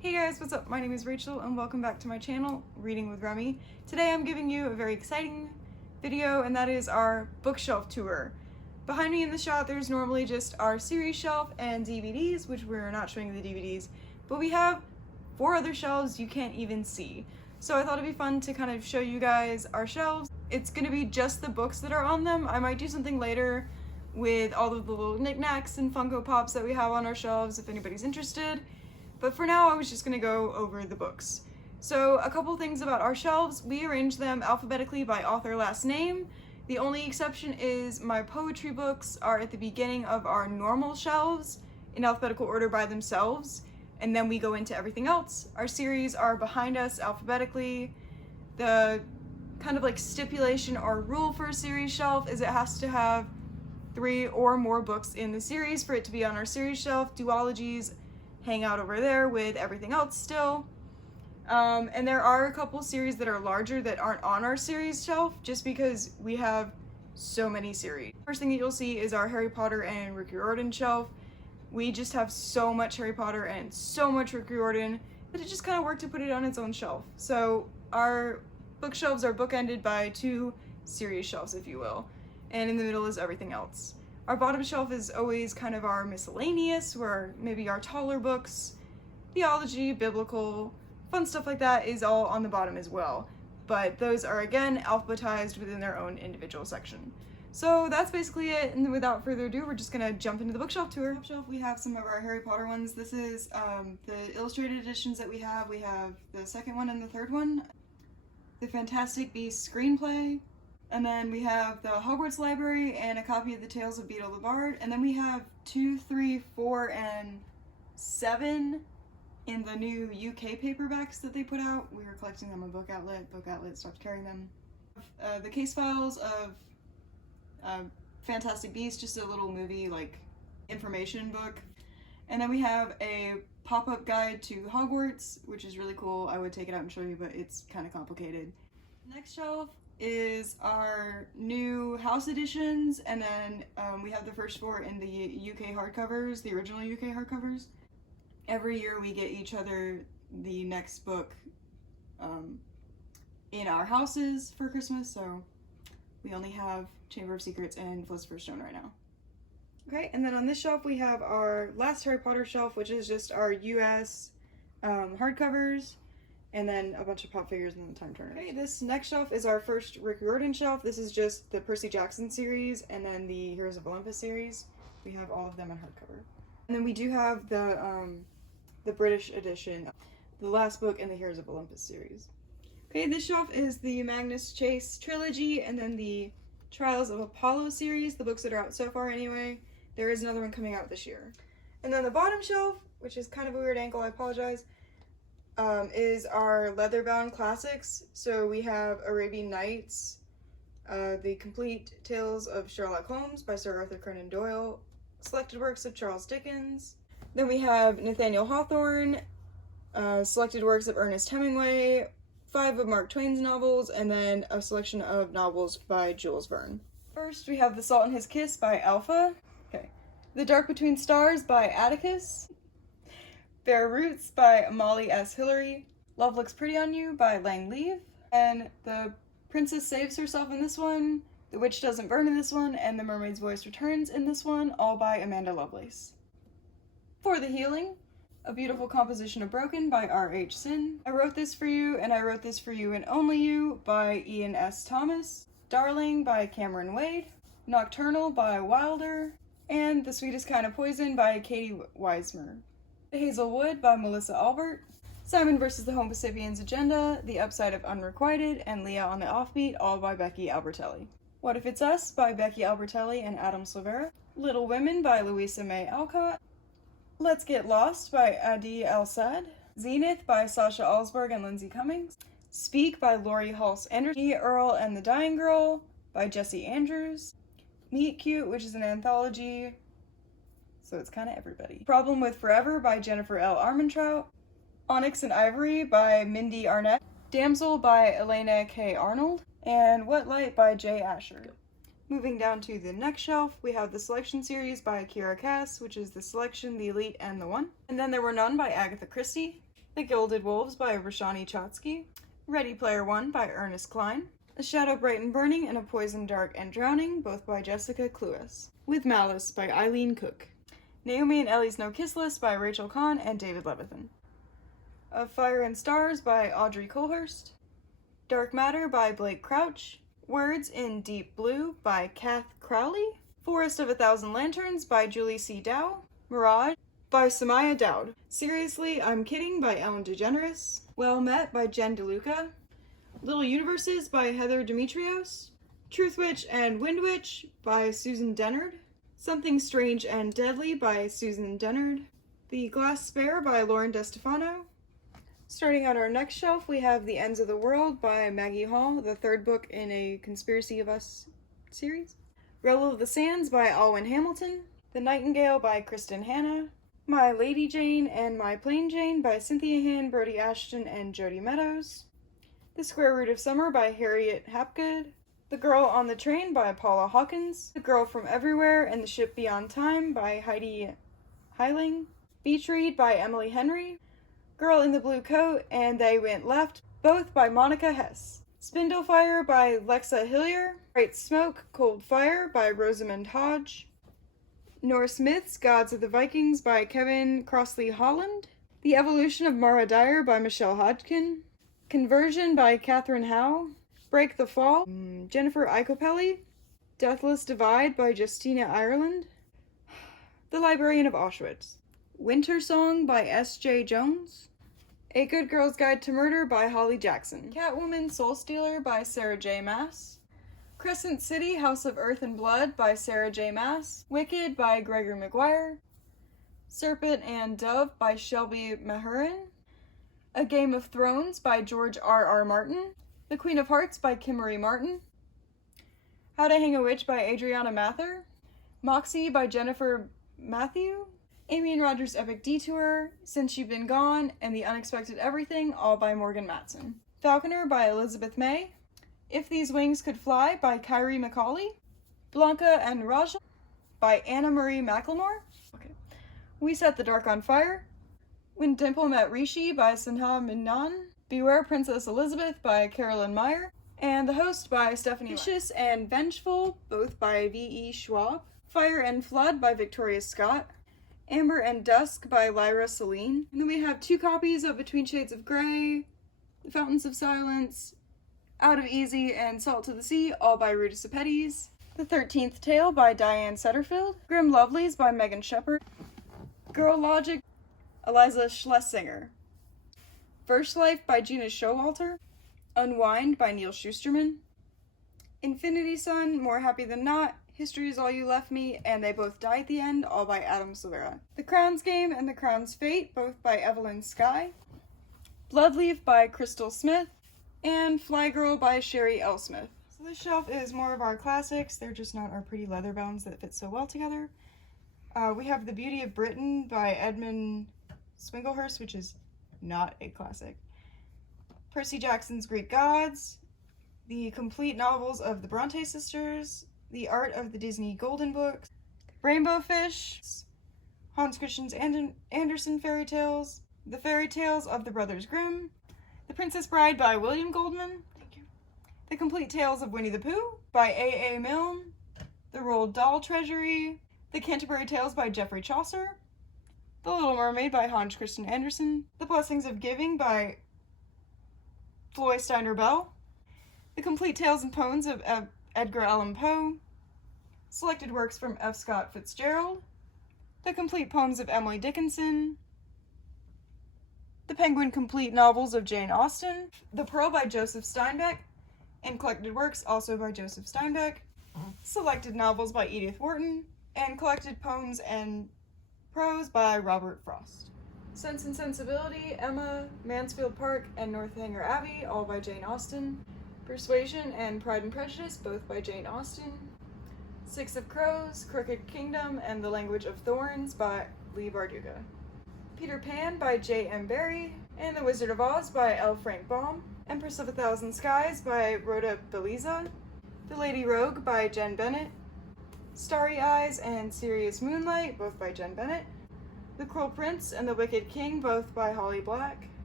Hey guys, what's up? My name is Rachel and welcome back to my channel, Reading with Remy. Today I'm giving you a very exciting video, and that is our bookshelf tour. Behind me in the shot there's normally just our series shelf and DVDs, which we're not showing the DVDs, but we have 4 other shelves you can't even see. So I thought it'd be fun to kind of show you guys our shelves. It's going to be just the books that are on them. I might do something later with all of the little knickknacks and Funko Pops that we have on our shelves if anybody's interested. But for now, I was just going to go over the books. So a couple things about our shelves. We arrange them alphabetically by author last name. The only exception is my poetry books are at the beginning of our normal shelves in alphabetical order by themselves, and then we go into everything else. Our series are behind us alphabetically. The kind of like stipulation or rule for a series shelf is it has to have 3 or more books in the series for it to be on our series shelf. Duologies hang out over there with everything else still. And there are a couple series that are larger that aren't on our series shelf just because we have so many series. First thing that you'll see is our Harry Potter and Rick Riordan shelf. We just have so much Harry Potter and so much Rick Riordan that it just kind of worked to put it on its own shelf. So our bookshelves are bookended by 2 series shelves, if you will, and in the middle is everything else. Our bottom shelf is always kind of our miscellaneous, where maybe our taller books, theology, biblical, fun stuff like that is all on the bottom as well. But those are again alphabetized within their own individual section. So that's basically it, and without further ado, we're just gonna jump into the bookshelf tour. Top shelf, we have some of our Harry Potter ones. This is the illustrated editions that we have. We have the second one and the third one. The Fantastic Beasts screenplay. And then we have the Hogwarts Library and a copy of the Tales of Beedle the Bard. And then we have 2, 3, 4, and 7 in the new UK paperbacks that they put out. We were collecting them on Book Outlet. Book Outlet stopped carrying them. The case files of Fantastic Beasts, just a little movie like information book. And then we have a pop-up guide to Hogwarts, which is really cool. I would take it out and show you, but it's kind of complicated. Next shelf is our new house editions, and then we have the first 4 in the UK hardcovers, the original UK hardcovers. Every year we get each other the next book in our houses for Christmas, so we only have Chamber of Secrets and Philosopher's Stone right now. Okay, and then on this shelf we have our last Harry Potter shelf, which is just our US hardcovers, and then a bunch of pop figures and the Time Turner. Okay, this next shelf is our first Rick Riordan shelf. This is just the Percy Jackson series and then the Heroes of Olympus series. We have all of them in hardcover. And then we do have the British edition, the last book in the Heroes of Olympus series. Okay, this shelf is the Magnus Chase trilogy and then the Trials of Apollo series, the books that are out so far anyway. There is another one coming out this year. And then the bottom shelf, which is kind of a weird angle, I apologize, is our leather-bound classics. So we have Arabian Nights, the complete tales of Sherlock Holmes by Sir Arthur Conan Doyle, selected works of Charles Dickens. Then we have Nathaniel Hawthorne, selected works of Ernest Hemingway, 5 of Mark Twain's novels, and then a selection of novels by Jules Verne. First, we have The Salt and His Kiss by Alpha. Okay. The Dark Between Stars by Atticus. Bare Roots by Molly S. Hillary. Love Looks Pretty on You by Lang Leave. And The Princess Saves Herself in this one, The Witch Doesn't Burn in this one, and The Mermaid's Voice Returns in this one, all by Amanda Lovelace. For the Healing, A Beautiful Composition of Broken by R.H. Sin. I Wrote This For You, and I Wrote This For You and Only You by Ian S. Thomas. Darling by Cameron Wade. Nocturnal by Wilder. And The Sweetest Kind of Poison by Katie Weismer. Hazelwood by Melissa Albert. Simon vs. the Homo Sapiens Agenda, The Upside of Unrequited, and Leah on the Offbeat, all by Becky Albertelli. What If It's Us by Becky Albertelli and Adam Silvera. Little Women by Louisa May Alcott. Let's Get Lost by Adi Al-Sad. Zenith by Sasha Alsberg and Lindsay Cummings. Speak by Lori Hulse Anderson. Earl and the Dying Girl by Jesse Andrews. Meet Cute, which is an anthology, so it's kind of everybody. Problem with Forever by Jennifer L. Armentrout. Onyx and Ivory by Mindy Arnett. Damsel by Elena K. Arnold. And What Light by Jay Asher. Moving down to the next shelf, we have the Selection series by Kiera Cass, which is the Selection, the Elite, and the One. And then There Were None by Agatha Christie. The Gilded Wolves by Roshani Chotsky. Ready Player One by Ernest Cline. A Shadow Bright and Burning and A Poison Dark and Drowning, both by Jessica Cluess. With Malice by Eileen Cook. Naomi and Ellie's No Kiss List by Rachel Kahn and David Levithan. Of Fire and Stars by Audrey Colhurst. Dark Matter by Blake Crouch. Words in Deep Blue by Kath Crowley. Forest of a Thousand Lanterns by Julie C. Dow. Mirage by Samaya Dowd. Seriously, I'm Kidding by Ellen DeGeneres. Well Met by Jen DeLuca. Little Universes by Heather Demetrios. Truth Witch and Wind Witch by Susan Dennard. Something Strange and Deadly by Susan Dennard. The Glass Spare by Lauren DeStefano. Starting on our next shelf, we have The Ends of the World by Maggie Hall, the third book in a Conspiracy of Us series. Rebel of the Sands by Alwyn Hamilton. The Nightingale by Kristen Hanna. My Lady Jane and My Plain Jane by Cynthia Han, Brody Ashton, and Jody Meadows. The Square Root of Summer by Harriet Hapgood. The Girl on the Train by Paula Hawkins. The Girl from Everywhere and the Ship Beyond Time by Heidi Heiling. Beach Read by Emily Henry. Girl in the Blue Coat and They Went Left, both by Monica Hess. Spindlefire by Lexa Hillier. Bright Smoke, Cold Fire by Rosamund Hodge. Norse Myths, Gods of the Vikings by Kevin Crossley Holland. The Evolution of Mara Dyer by Michelle Hodgkin. Conversion by Catherine Howe. Break the Fall, Jennifer Icopelli. Deathless Divide by Justina Ireland. The Librarian of Auschwitz. Winter Song by S.J. Jones. A Good Girl's Guide to Murder by Holly Jackson. Catwoman Soul Stealer by Sarah J. Maas. Crescent City, House of Earth and Blood by Sarah J. Maas. Wicked by Gregory Maguire. Serpent and Dove by Shelby Mahurin. A Game of Thrones by George R. R. Martin. The Queen of Hearts by Kimmery Martin. How to Hang a Witch by Adriana Mather. Moxie by Jennifer Matthew. Amy and Roger's Epic Detour, Since You've Been Gone, and The Unexpected Everything, all by Morgan Matson. Falconer by Elizabeth May. If These Wings Could Fly by Kyrie Macaulay. Blanca and Raja by Anna Marie McLemore. We Set the Dark on Fire. When Dimple Met Rishi by Sinha Menon. Beware Princess Elizabeth by Carolyn Meyer. And The Host by Stephanie Vicious and Vengeful, both by V.E. Schwab. Fire and Flood by Victoria Scott. Amber and Dusk by Lyra Celine. And then we have 2 copies of Between Shades of Grey, The Fountains of Silence, Out of Easy, and Salt to the Sea, all by Ruta Sepetys. The 13th Tale by Diane Setterfield. Grim Lovelies by Megan Shepard. Girl Logic, Eliza Schlesinger. First Life by Gina Showalter. Unwind by Neil Schusterman. Infinity Sun, More Happy Than Not, History Is All You Left Me, and They Both Die at the End, all by Adam Silvera. The Crown's Game and The Crown's Fate, both by Evelyn Skye. Bloodleaf by Crystal Smith. And Fly Girl by Sherry L. Smith. So this shelf is more of our classics. They're just not our pretty leather bounds that fit so well together. We have The Beauty of Britain by Edmund Swinglehurst, which is not a classic. Percy Jackson's Greek Gods. The complete novels of the Bronte sisters. The Art of the Disney Golden Books. Rainbow Fish. Hans Christian Andersen fairy tales. The Fairy Tales of the Brothers Grimm. The Princess Bride by William Goldman. Thank you. The Complete Tales of Winnie the Pooh by A.A. Milne. The Roald Dahl Treasury. The Canterbury Tales by Geoffrey Chaucer. The Little Mermaid by Hans Christian Andersen. The Blessings of Giving by Floy Steiner Bell. The Complete Tales and Poems of Edgar Allan Poe. Selected works from F. Scott Fitzgerald. The Complete Poems of Emily Dickinson. The Penguin Complete Novels of Jane Austen. The Pearl by Joseph Steinbeck. And collected works also by Joseph Steinbeck. Selected novels by Edith Wharton. And collected poems and prose by Robert Frost. Sense and Sensibility, Emma, Mansfield Park, and Northanger Abbey, all by Jane Austen. Persuasion and Pride and Prejudice, both by Jane Austen. Six of Crows, Crooked Kingdom, and The Language of Thorns by Lee Barduga. Peter Pan by J.M. Barrie, and The Wizard of Oz by L. Frank Baum. Empress of a Thousand Skies by Rhoda Beliza. The Lady Rogue by Jen Bennett. Starry Eyes and Serious Moonlight, both by Jen Bennett. The Cruel Prince and the Wicked King, both by Holly Black.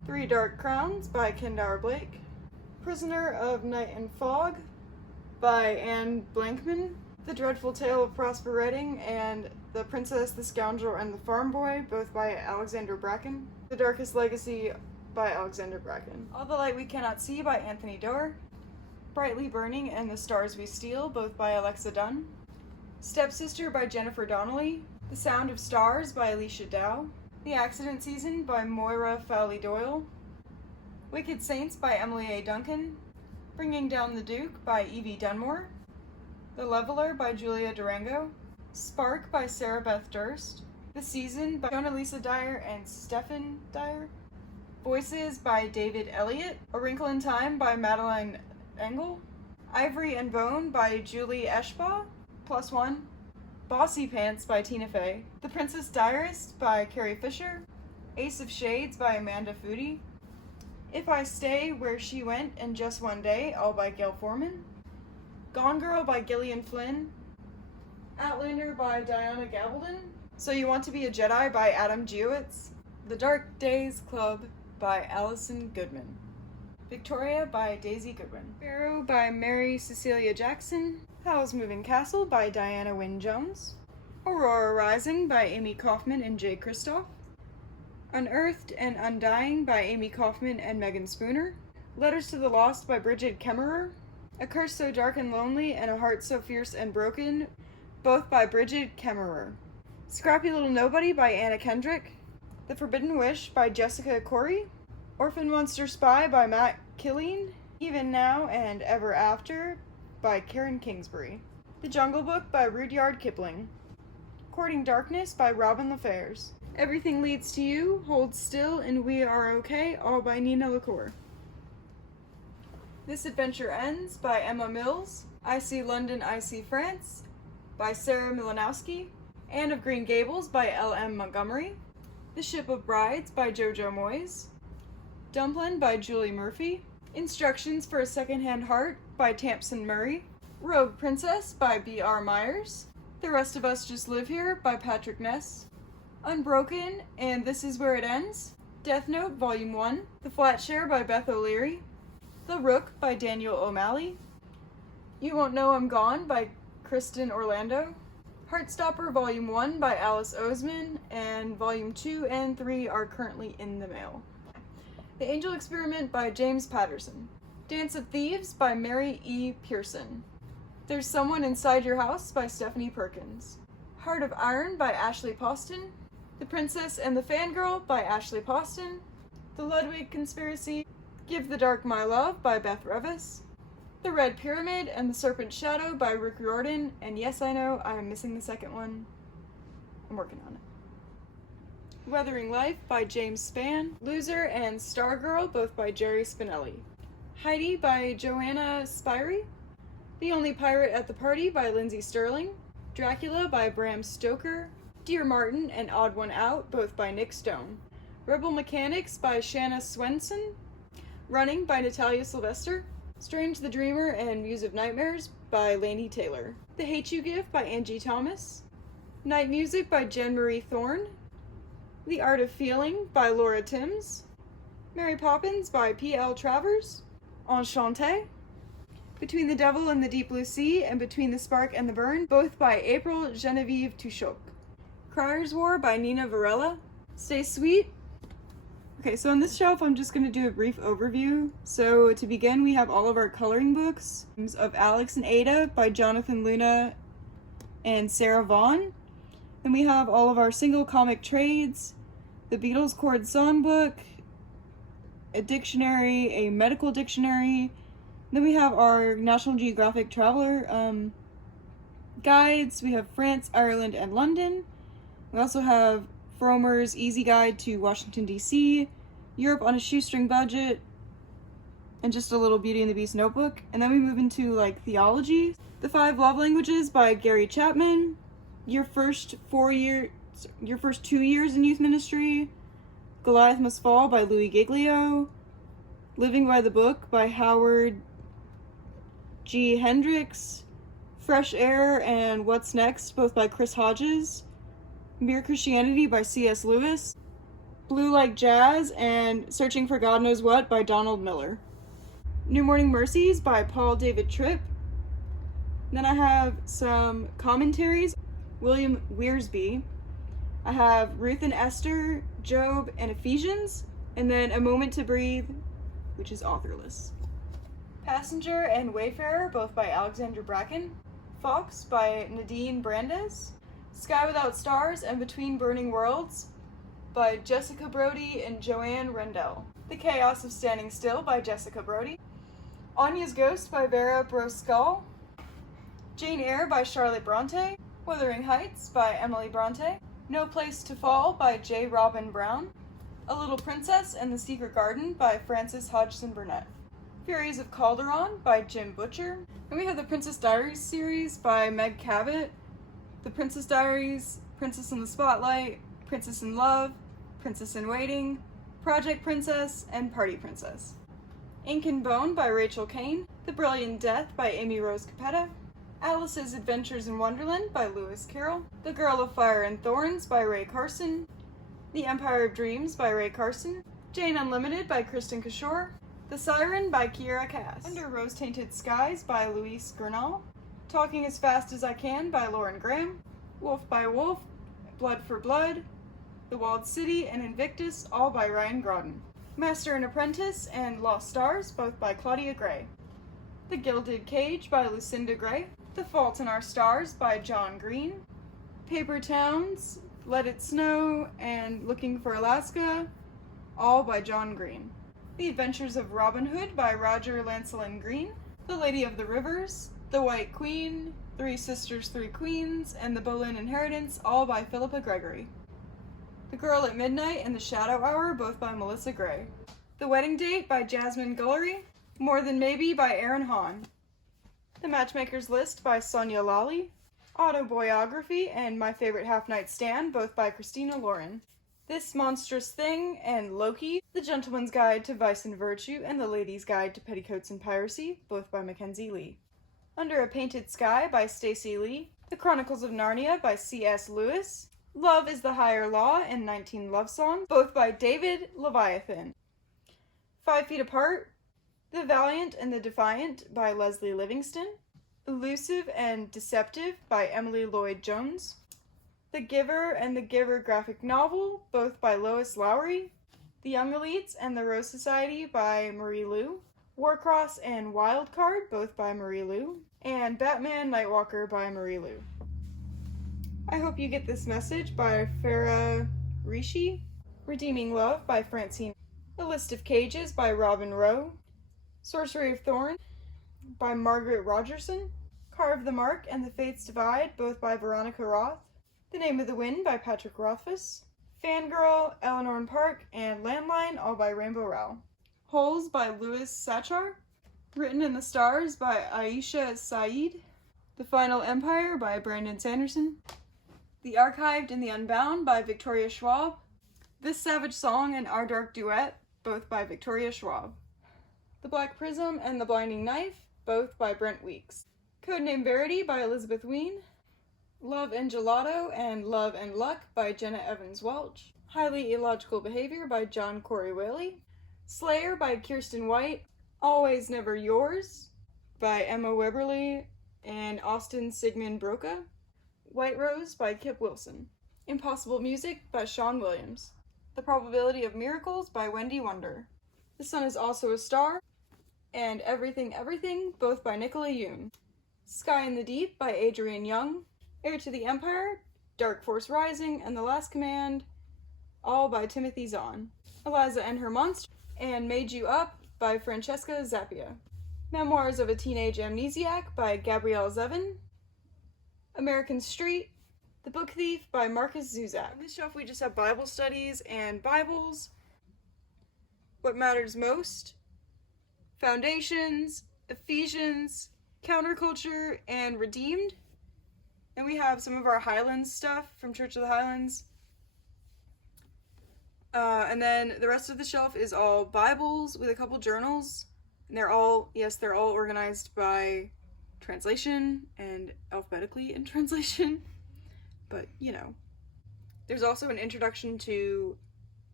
Three Dark Crowns by Kendar Blake. Prisoner of Night and Fog by Anne Blankman. The Dreadful Tale of Prosper Redding and The Princess, the Scoundrel, and the Farm Boy, both by Alexander Bracken. The Darkest Legacy by Alexander Bracken. All the Light We Cannot See by Anthony Doerr. Brightly Burning and the Stars We Steal, both by Alexa Dunn. Stepsister by Jennifer Donnelly. The Sound of Stars by Alicia Dow. The Accident Season by Moira Fowley Doyle. Wicked Saints by Emily A. Duncan. Bringing Down the Duke by Evie Dunmore. The Leveler by Julia Durango. Spark by Sarah Beth Durst. The Season by Jonah Lisa Dyer and Stephen Dyer. Voices by David Elliott. A Wrinkle in Time by Madeline Engel. Ivory and Bone by Julie Eschbaugh, +1. Bossy Pants by Tina Fey. The Princess Diarist by Carrie Fisher. Ace of Shades by Amanda Foody. If I Stay Where She Went in Just One Day, all by Gail Foreman. Gone Girl by Gillian Flynn. Outlander by Diana Gabaldon. So You Want to Be a Jedi by Adam Giowitz. The Dark Days Club by Allison Goodman. Victoria by Daisy Goodwin. Pharaoh by Mary Cecilia Jackson. Howl's Moving Castle by Diana Wynne Jones. Aurora Rising by Amy Kaufman and Jay Kristoff. Unearthed and Undying by Amy Kaufman and Megan Spooner. Letters to the Lost by Bridget Kemmerer. A Curse So Dark and Lonely and a Heart So Fierce and Broken, both by Bridget Kemmerer. Scrappy Little Nobody by Anna Kendrick. The Forbidden Wish by Jessica Corey. Orphan Monster Spy by Matt Killeen. Even Now and Ever After by Karen Kingsbury. The Jungle Book by Rudyard Kipling. Courting Darkness by Robin LaFairs. Everything Leads to You, Hold Still, and We Are Okay, all by Nina LaCour. This Adventure Ends by Emma Mills. I See London, I See France by Sarah Milanowski. Anne of Green Gables by L.M. Montgomery. The Ship of Brides by Jojo Moyes. Dumplin' by Julie Murphy. Instructions for a Secondhand Heart by Tamsin Murray. Rogue Princess by B.R. Myers. The Rest of Us Just Live Here by Patrick Ness. Unbroken and This Is Where It Ends. Death Note Volume 1. The Flat Share by Beth O'Leary. The Rook by Daniel O'Malley. You Won't Know I'm Gone by Kristen Orlando. Heartstopper Volume 1 by Alice Oseman, and Volume 2 and 3 are currently in the mail. The Angel Experiment by James Patterson. Dance of Thieves by Mary E. Pearson. There's Someone Inside Your House by Stephanie Perkins. Heart of Iron by Ashley Poston. The Princess and the Fangirl by Ashley Poston. The Ludwig Conspiracy. Give the Dark My Love by Beth Revis. The Red Pyramid and the Serpent's Shadow by Rick Riordan, and yes, I know, I am missing the second one. I'm working on it. Weathering Life by James Spann. Loser and Stargirl, both by Jerry Spinelli. Heidi by Joanna Spyri. The Only Pirate at the Party by Lindsay Sterling. Dracula by Bram Stoker. Dear Martin and Odd One Out, both by Nick Stone. Rebel Mechanics by Shanna Swenson. Running by Natalia Sylvester. Strange the Dreamer and Muse of Nightmares by Lainey Taylor. The Hate You Give by Angie Thomas. Night Music by Jen Marie Thorne. The Art of Feeling by Laura Timms. Mary Poppins by P.L. Travers. Enchanté. Between the Devil and the Deep Blue Sea and Between the Spark and the Burn, both by April Genevieve Touchok. Crier's War by Nina Varela. Stay Sweet. Okay, so on this shelf, I'm just going to do a brief overview. So to begin, we have all of our coloring books of Alex and Ada by Jonathan Luna and Sarah Vaughn. Then we have all of our single comic trades, the Beatles Chord Songbook, a dictionary, a medical dictionary. Then we have our National Geographic Traveler guides. We have France, Ireland, and London. We also have Fromer's Easy Guide to Washington, D.C., Europe on a Shoestring Budget, and just a little Beauty and the Beast notebook. And then we move into, like, theology. The 5 Love Languages by Gary Chapman. Your first 2 years in youth ministry. Goliath Must Fall by Louis Giglio. Living by the Book by Howard G. Hendricks. Fresh Air and What's Next, both by Chris Hodges. Mere Christianity by C.S. Lewis. Blue Like Jazz, and Searching for God Knows What by Donald Miller. New Morning Mercies by Paul David Tripp. Then I have some commentaries, William Wiersbe. I have Ruth and Esther, Job, and Ephesians, and then A Moment to Breathe, which is authorless. Passenger and Wayfarer, both by Alexandra Bracken. Fox by Nadine Brandes. Sky Without Stars and Between Burning Worlds by Jessica Brody and Joanne Rendell. The Chaos of Standing Still by Jessica Brody. Anya's Ghost by Vera Broskull. Jane Eyre by Charlotte Bronte. Wuthering Heights by Emily Bronte. No Place to Fall by J. Robin Brown. A Little Princess and the Secret Garden by Frances Hodgson Burnett. Furies of Calderon by Jim Butcher. And we have the Princess Diaries series by Meg Cabot. The Princess Diaries, Princess in the Spotlight, Princess in Love, Princess in Waiting, Project Princess, and Party Princess. Ink and Bone by Rachel Kane. The Brilliant Death by Amy Rose Capetta. Alice's Adventures in Wonderland by Lewis Carroll. The Girl of Fire and Thorns by Ray Carson. The Empire of Dreams by Ray Carson. Jane Unlimited by Kristen Cashore. The Siren by Kiera Cass. Under Rose-Tainted Skies by Luis Gernal. Talking as Fast as I Can by Lauren Graham. Wolf by Wolf, Blood for Blood, The Walled City, and Invictus, all by Ryan Grodin. Master and Apprentice and Lost Stars, both by Claudia Gray. The Gilded Cage by Lucinda Gray. The Fault in Our Stars by John Green. Paper Towns, Let It Snow, and Looking for Alaska, all by John Green. The Adventures of Robin Hood by Roger Lancelin Green. The Lady of the Rivers, The White Queen, Three Sisters, Three Queens, and The Boleyn Inheritance, all by Philippa Gregory. The Girl at Midnight and The Shadow Hour, both by Melissa Gray. The Wedding Date by Jasmine Gullery. More Than Maybe by Aaron Hahn. The Matchmaker's List by Sonia Lally. Autobiography and My Favorite Half-Night Stand, both by Christina Lauren. This Monstrous Thing and Loki. The Gentleman's Guide to Vice and Virtue and The Lady's Guide to Petticoats and Piracy, both by Mackenzie Lee. Under a Painted Sky by Stacey Lee. The Chronicles of Narnia by C.S. Lewis. Love is the Higher Law and 19 Love Songs, both by David Leviathan. 5 Feet Apart. The Valiant and the Defiant by Leslie Livingston. Elusive and Deceptive by Emily Lloyd Jones. The Giver and the Giver graphic novel, both by Lois Lowry. The Young Elites and the Rose Society by Marie Lu. Warcross and Wildcard, both by Marie Lu. And Batman Nightwalker by Marie Lu. I Hope You Get This Message by Farah Rishi. Redeeming Love by Francine. A List of Cages by Robin Rowe. Sorcery of Thorn by Margaret Rogerson. Carve the Mark and the Fates Divide, both by Veronica Roth. The Name of the Wind by Patrick Rothfuss. Fangirl, Eleanor Park, and Landline, all by Rainbow Rowell. Holes by Louis Sachar. Written in the Stars by Aisha Saeed. The Final Empire by Brandon Sanderson. The Archived and the Unbound by Victoria Schwab. This Savage Song and Our Dark Duet, both by Victoria Schwab. The Black Prism and the Blinding Knife, both by Brent Weeks. Codename Verity by Elizabeth Ween. Love and Gelato and Love and Luck by Jenna Evans Welch. Highly Illogical Behavior by John Corey Whaley. Slayer by Kirsten White. Always Never Yours by Emma Weberly and Austin Sigmund Broca. White Rose by Kip Wilson. Impossible Music by Sean Williams. The Probability of Miracles by Wendy Wonder. The Sun is Also a Star and Everything Everything, both by Nicola Yoon. Sky in the Deep by Adrienne Young. Heir to the Empire, Dark Force Rising, and The Last Command, all by Timothy Zahn. Eliza and Her Monster, and Made You Up by Francesca Zappia. Memoirs of a Teenage Amnesiac by Gabrielle Zevin. American Street, The Book Thief by Marcus Zuzak. On this shelf we just have Bible studies and Bibles. What Matters Most, Foundations, Ephesians, Counterculture, and Redeemed. And we have some of our Highlands stuff from Church of the Highlands. And then the rest of the shelf is all Bibles with a couple journals. And they're all organized by translation and alphabetically in translation. But, you know. There's also an introduction to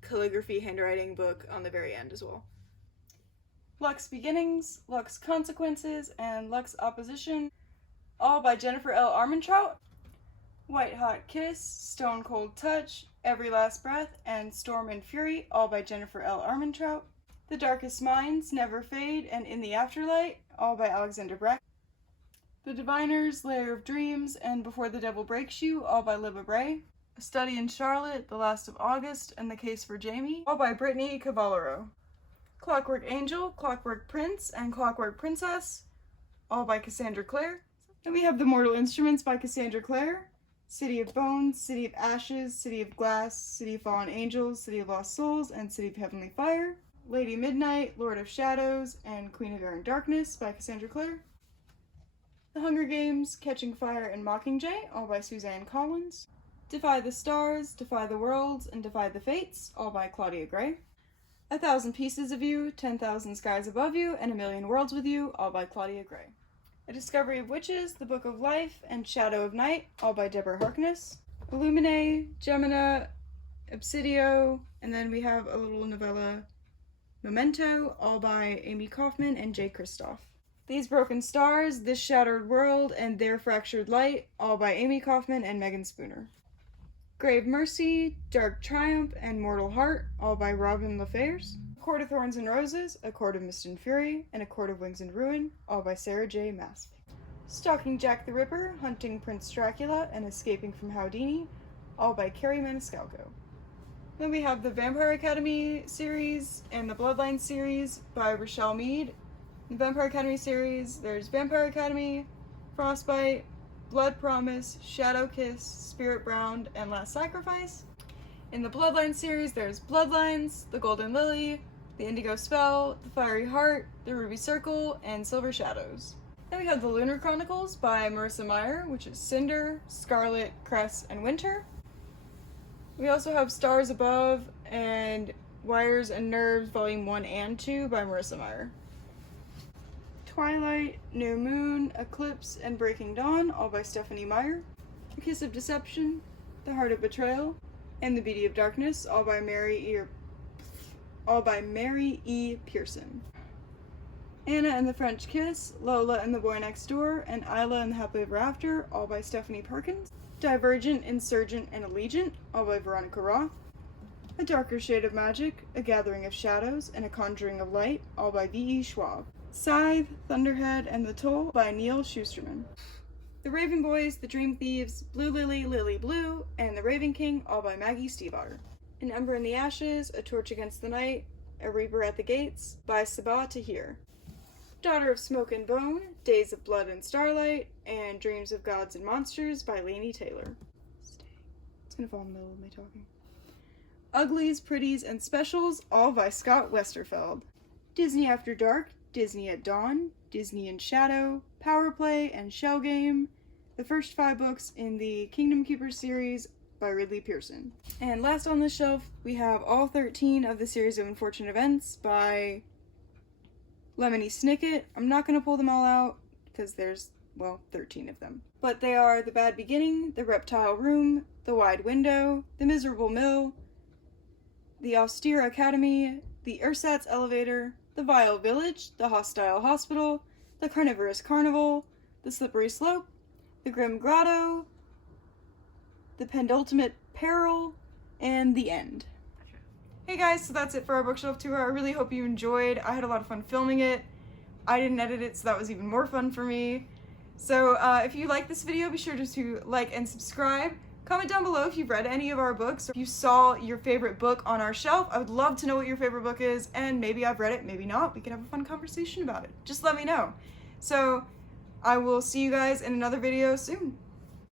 calligraphy handwriting book on the very end as well. Lux Beginnings, Lux Consequences, and Lux Opposition, all by Jennifer L. Armentrout. White Hot Kiss, Stone Cold Touch, Every Last Breath, and Storm and Fury, all by Jennifer L. Armentrout. The Darkest Minds, Never Fade, and In the Afterlight, all by Alexander Brack. The Diviners, Layer of Dreams, and Before the Devil Breaks You, all by Libba Bray. A Study in Charlotte, The Last of August, and The Case for Jamie, all by Brittany Cavallaro. Clockwork Angel, Clockwork Prince, and Clockwork Princess, all by Cassandra Clare. Then we have The Mortal Instruments by Cassandra Clare. City of Bones, City of Ashes, City of Glass, City of Fallen Angels, City of Lost Souls, and City of Heavenly Fire. Lady Midnight, Lord of Shadows, and Queen of Air and Darkness by Cassandra Clare. The Hunger Games, Catching Fire, and Mockingjay, all by Suzanne Collins. Defy the Stars, Defy the Worlds, and Defy the Fates, all by Claudia Gray. 1,000 Pieces of You, 10,000 Skies Above You, and A Million Worlds with You, all by Claudia Gray. A Discovery of Witches, The Book of Life, and Shadow of Night, all by Deborah Harkness. Illumine, Gemina, Obsidio, and then we have a little novella, Memento, all by Amy Kaufman and Jay Kristoff. These Broken Stars, This Shattered World, and Their Fractured Light, all by Amy Kaufman and Megan Spooner. Grave Mercy, Dark Triumph, and Mortal Heart, all by Robin LaFayers. A Court of Thorns and Roses, A Court of Mist and Fury, and A Court of Wings and Ruin, all by Sarah J. Maas. Stalking Jack the Ripper, Hunting Prince Dracula, and Escaping from Houdini, all by Carrie Maniscalco. Then we have the Vampire Academy series and the Bloodline series by Rochelle Mead. In the Vampire Academy series, there's Vampire Academy, Frostbite, Blood Promise, Shadow Kiss, Spirit Bound, and Last Sacrifice. In the Bloodline series, there's Bloodlines, The Golden Lily, The Indigo Spell, The Fiery Heart, The Ruby Circle, and Silver Shadows. Then we have the Lunar Chronicles by Marissa Meyer, which is Cinder, Scarlet, Cress, and Winter. We also have Stars Above and Wires and Nerves Volume 1 and 2 by Marissa Meyer. Twilight, New Moon, Eclipse, and Breaking Dawn, all by Stephanie Meyer. The Kiss of Deception, The Heart of Betrayal, and The Beauty of Darkness, all by Mary E. Pearson. Anna and the French Kiss, Lola and the Boy Next Door, and Isla and the Happily Ever After, all by Stephanie Perkins. Divergent, Insurgent, and Allegiant, all by Veronica Roth. A Darker Shade of Magic, A Gathering of Shadows, and A Conjuring of Light, all by V.E. Schwab. Scythe, Thunderhead, and The Toll by Neil Schusterman. The Raven Boys, The Dream Thieves, Blue Lily, Lily Blue, and The Raven King, all by Maggie Stiefvater. An Ember in the Ashes, A Torch Against the Night, A Reaper at the Gates, by Sabah Tahir. Daughter of Smoke and Bone, Days of Blood and Starlight, and Dreams of Gods and Monsters by Laini Taylor. It's gonna fall in the middle of me talking. Uglies, Pretties, and Specials, all by Scott Westerfeld. Disney After Dark, Disney at Dawn, Disney in Shadow, Power Play, and Shell Game, the first 5 books in the Kingdom Keepers series by Ridley Pearson. And last on the shelf, we have all 13 of the Series of Unfortunate Events by Lemony Snicket. I'm not going to pull them all out, because there's, well, 13 of them. But they are The Bad Beginning, The Reptile Room, The Wide Window, The Miserable Mill, The Austere Academy, The Ersatz Elevator, The Vile Village, The Hostile Hospital, The Carnivorous Carnival, The Slippery Slope, The Grim Grotto, The Penultimate Peril, and The End. Hey guys, so that's it for our bookshelf tour. I really hope you enjoyed. I had a lot of fun filming it. I didn't edit it, so that was even more fun for me. So if you like this video, be sure to like and subscribe. Comment down below if you've read any of our books, or if you saw your favorite book on our shelf. I would love to know what your favorite book is, and maybe I've read it, maybe not. We could have a fun conversation about it. Just let me know. So I will see you guys in another video soon.